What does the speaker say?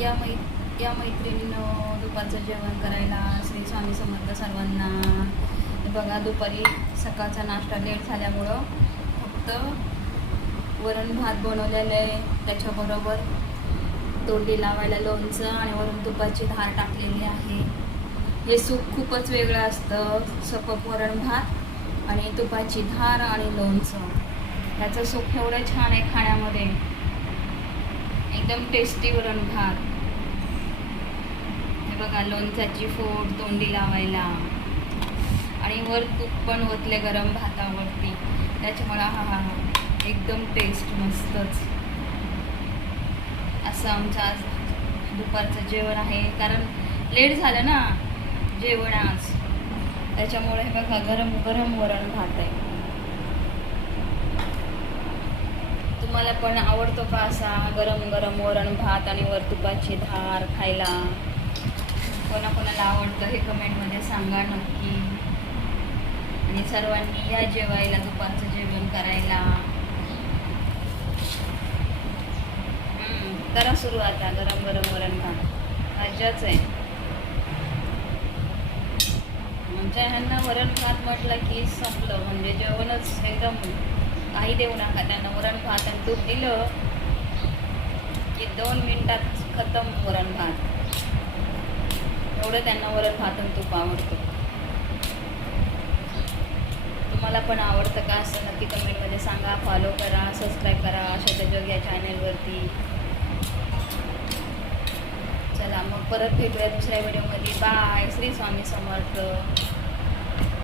या मैत्रिणीनं दुपारचं जेवण करायला श्री स्वामी समर्थ सर्वांना. हे बघा, दुपारी सकाळचा नाश्ता लेट झाल्यामुळं फक्त वरण भात बनवलेलं आहे, त्याच्याबरोबर तोंडी लावायला लोणचं आणि वरून तुपाची धार टाकलेली आहे. हे सूप खूपच वेगळं असतं, सपक वरण भात आणि तुपाची धार आणि लोणचं. ह्याचं सूप एवढं छान आहे खाण्यामध्ये, एकदम टेस्टी वरण भात. हे बघा, लोणच्याची फोड तोंडी लावायला आणि वर तूप पण ओतले गरम भातावरती, त्याच्यामुळे हा एकदम टेस्ट मस्तच. असं आमचं आज दुपारचं जेवण आहे, कारण लेट झालं ना जेवण आज, त्याच्यामुळे हे बघा गरम गरम वरण भात आहे. तुम्हाला पण आवडतो का असा गरम गरम वरण भात आणि वर तुपाची धार खायला? कोणाकोणाला आवडतं हे कमेंटमध्ये सांगा नक्की. आणि सर्वांनी या जेवायला, दुपारचं जेवण करायला. करा सुरू आता गरम गरम वरण भात, मजाच आहे. म्हणजे ह्यांना वरण भात म्हटलं की संपलं, म्हणजे जेवणच एकदम काही देऊ नका त्यांना. वरण भात आणि तूप दिलं की 2 मिनिटात खतम वरण भात. एवढं त्यांना वरण भात आणि तूप आवडतं. तुम्हाला पण आवडतं का असं नक्की कमेंटमध्ये सांगा. फॉलो करा, सबस्क्राईब करा आशाचा जग या चॅनलवरती. चला मग परत भेटूया दुसऱ्या व्हिडिओमध्ये. बाय. श्री स्वामी समर्थ.